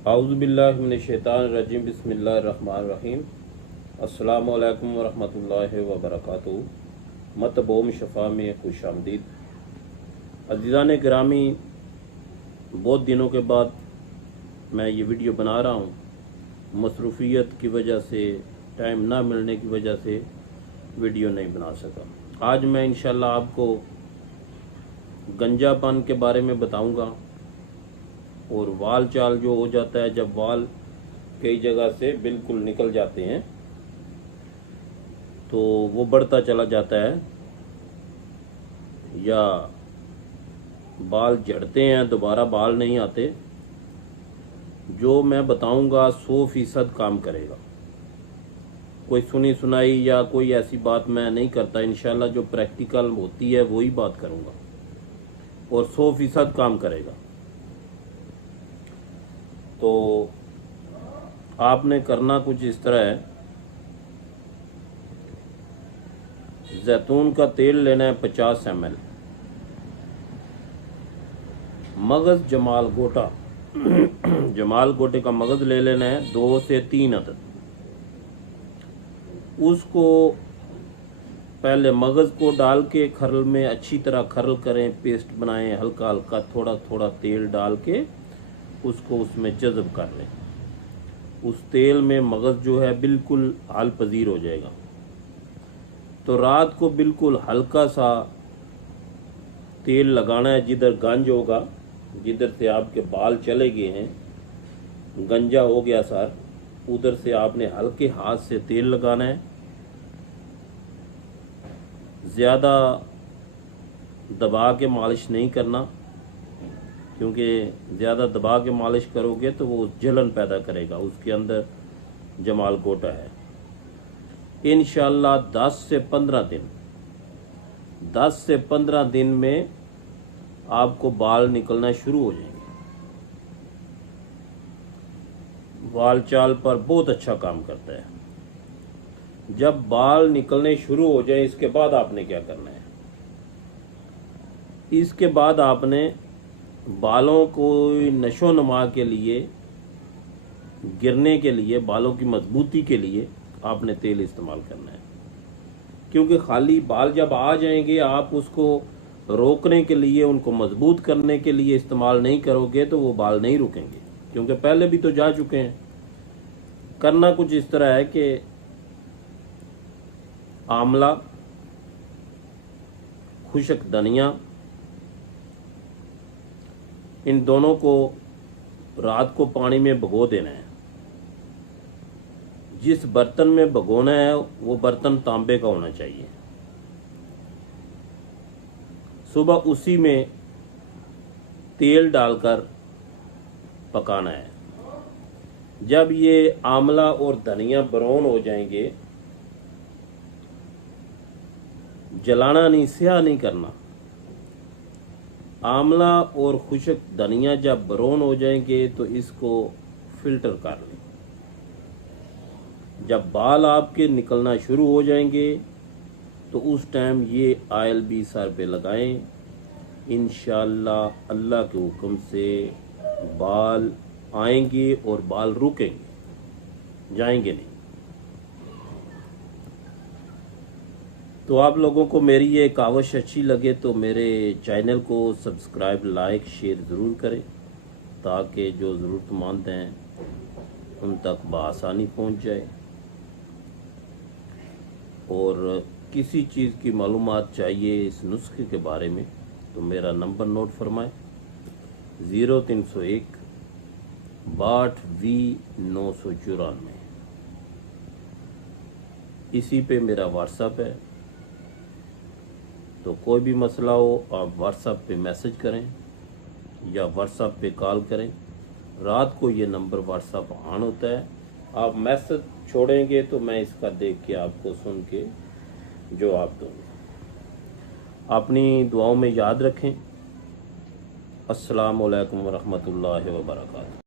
आऊज़ुबिल्लाहि मिनश्शैतानिर्रजीम बिस्मिल्लाहिर्रहमानिर्रहीम। अस्सलामु अलैकुम वरहमतुल्लाहि वबरकातुहू। मतबोम शफ़ा में खुश आमदीद। अज़ीज़ान गिरामी, बहुत दिनों के बाद मैं ये वीडियो बना रहा हूँ। मसरूफ़ियत की वजह से, टाइम ना मिलने की वजह से वीडियो नहीं बना सका। आज मैं इंशाल्लाह आपको गंजापन के बारे में बताऊँगा और वाल चाल जो हो जाता है, जब वाल कई जगह से बिल्कुल निकल जाते हैं तो वो बढ़ता चला जाता है या बाल झड़ते हैं, दोबारा बाल नहीं आते। जो मैं बताऊंगा 100% काम करेगा। कोई सुनी सुनाई या कोई ऐसी बात मैं नहीं करता। इंशाल्लाह जो प्रैक्टिकल होती है वही बात करूंगा और 100% काम करेगा। तो आपने करना कुछ इस तरह है। जैतून का तेल लेना है 50 ml। मगज़ जमाल गोटा जमाल गोटे का मगज़ ले लेना है 2 से 3 अदद। उसको पहले मगज़ को डाल के खरल में अच्छी तरह खरल करें, पेस्ट बनाएं, हल्का हल्का थोड़ा थोड़ा तेल डाल के उसको उसमें जज़ब कर लें। उस तेल में मगज़ जो है बिल्कुल हाल पजीर हो जाएगा। तो रात को बिल्कुल हल्का सा तेल लगाना है। जिधर गंज होगा, जिधर से आपके बाल चले गए हैं, गंजा हो गया सर, उधर से आपने हल्के हाथ से तेल लगाना है। ज़्यादा दबा के मालिश नहीं करना, क्योंकि ज़्यादा दबा के मालिश करोगे तो वो जलन पैदा करेगा। उसके अंदर जमाल गोटा है। इंशाल्लाह 10 से 15 दिन में आपको बाल निकलना शुरू हो जाएंगे। बाल चाल पर बहुत अच्छा काम करता है। जब बाल निकलने शुरू हो जाए, इसके बाद आपने क्या करना है? इसके बाद आपने बालों को नशो नुमा के लिए, गिरने के लिए, बालों की मजबूती के लिए आपने तेल इस्तेमाल करना है। क्योंकि खाली बाल जब आ जाएंगे, आप उसको रोकने के लिए, उनको मजबूत करने के लिए इस्तेमाल नहीं करोगे तो वो बाल नहीं रुकेंगे, क्योंकि पहले भी तो जा चुके हैं। करना कुछ इस तरह है कि आंवला, खुश्क धनिया, इन दोनों को रात को पानी में भिगो देना है। जिस बर्तन में भिगोना है वो बर्तन तांबे का होना चाहिए। सुबह उसी में तेल डालकर पकाना है। जब ये आंवला और धनिया ब्राउन हो जाएंगे, जलाना नहीं, स्याह नहीं करना। आंवला और खुश्क धनिया जब ब्राउन हो जाएंगे तो इसको फिल्टर कर लें। जब बाल आपके निकलना शुरू हो जाएंगे तो उस टाइम ये ऑयल भी सर पे लगाएं। इंशाअल्लाह अल्लाह के हुक्म से बाल आएंगे और बाल रुकेंगे, जाएंगे नहीं। तो आप लोगों को मेरी ये कावश अच्छी लगे तो मेरे चैनल को सब्सक्राइब, लाइक, शेयर ज़रूर करें, ताकि जो ज़रूरतमंद हैं उन तक बआसानी पहुंच जाए। और किसी चीज़ की मालूमात चाहिए इस नुस्खे के बारे में तो मेरा नंबर नोट फरमाएं, 0301 62V994। इसी पे मेरा व्हाट्सएप है। तो कोई भी मसला हो आप व्हाट्सएप पे मैसेज करें या व्हाट्सएप पे कॉल करें। रात को ये नंबर व्हाट्सएप ऑन होता है। आप मैसेज छोड़ेंगे तो मैं इसका देख के आपको सुन के जवाब दूंगा। अपनी दुआओं में याद रखें। अस्सलामु अलैकुम वरहमतुल्लाहि वबरकातुहू।